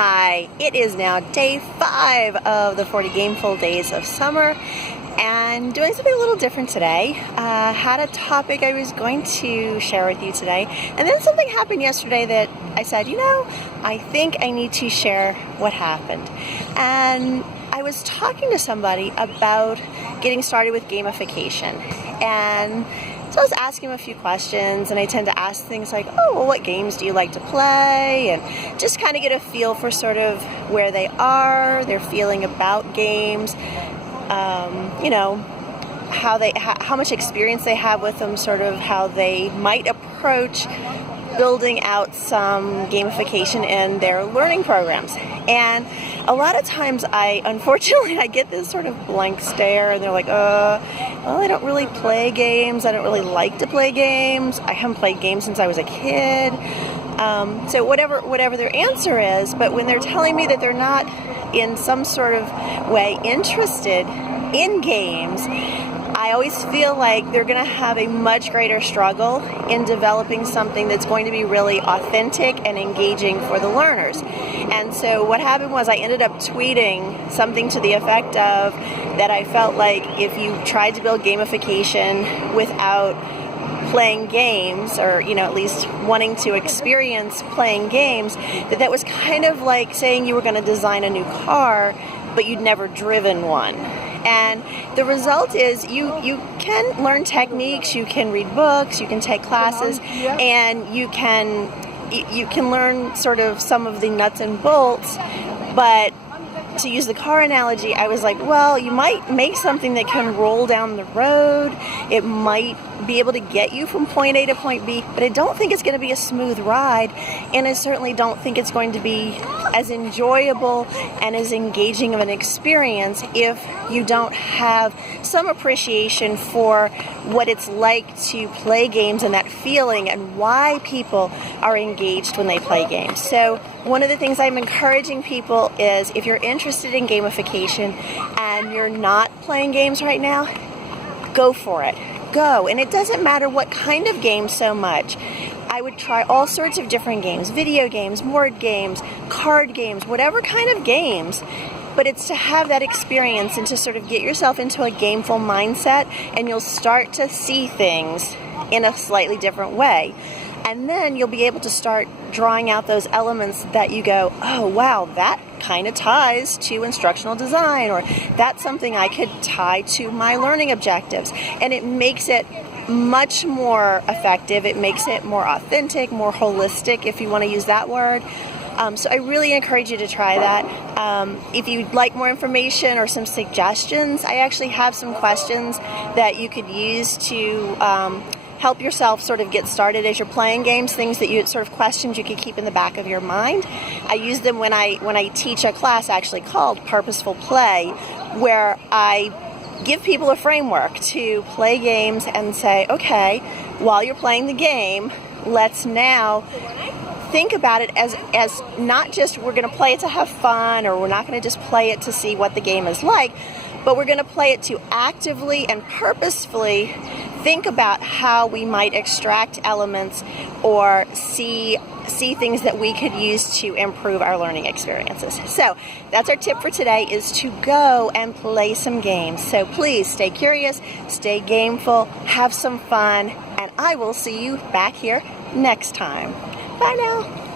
Hi, it is now day 5 of the 40 Gameful Days of Summer, and doing something a little different today. Had a topic I was going to share with you today, and then something happened yesterday that I said, I think I need to share what happened. And I was talking to somebody about getting started with gamification, and so I was asking him a few questions, and I tend to ask things like, what games do you like to play? And just kind of get a feel for sort of where they are, their feeling about games, how much experience they have with them, sort of how they might approach building out some gamification in their learning programs. And a lot of times unfortunately I get this sort of blank stare, and they're like, I don't really play games. I don't really like to play games. I haven't played games since I was a kid. So whatever their answer is, but when they're telling me that they're not in some sort of way interested in games, I always feel like they're going to have a much greater struggle in developing something that's going to be really authentic and engaging for the learners. And so what happened was I ended up tweeting something to the effect of that I felt like if you tried to build gamification without playing games, or at least wanting to experience playing games, that was kind of like saying you were going to design a new car but you'd never driven one. And the result is you can learn techniques, you can read books, you can take classes, and you can learn sort of some of the nuts and bolts. But to use the car analogy, I was like, you might make something that can roll down the road. It might be able to get you from point A to point B, but I don't think it's going to be a smooth ride, and I certainly don't think it's going to be as enjoyable and as engaging of an experience if you don't have some appreciation for what it's like to play games and that feeling and why people are engaged when they play games. So one of the things I'm encouraging people is, if you're interested in gamification and you're not playing games right now, go for it. Go. And it doesn't matter what kind of game so much. I would try all sorts of different games, video games, board games, card games, whatever kind of games. But it's to have that experience and to sort of get yourself into a gameful mindset, and you'll start to see things in a slightly different way. And then you'll be able to start drawing out those elements that you go, that kind of ties to instructional design, or that's something I could tie to my learning objectives. And it makes it much more effective. It makes it more authentic, more holistic, if you want to use that word. So I really encourage you to try that. If you'd like more information or some suggestions, I actually have some questions that you could use to help yourself sort of get started as you're playing games, questions you could keep in the back of your mind. I use them when I teach a class actually called Purposeful Play, where I give people a framework to play games and say, okay, while you're playing the game, let's now think about it as not just we're going to play it to have fun, or we're not going to just play it to see what the game is like, but we're going to play it to actively and purposefully think about how we might extract elements or see things that we could use to improve our learning experiences. So that's our tip for today, is to go and play some games. So please stay curious, stay gameful, have some fun, and I will see you back here next time. Bye now.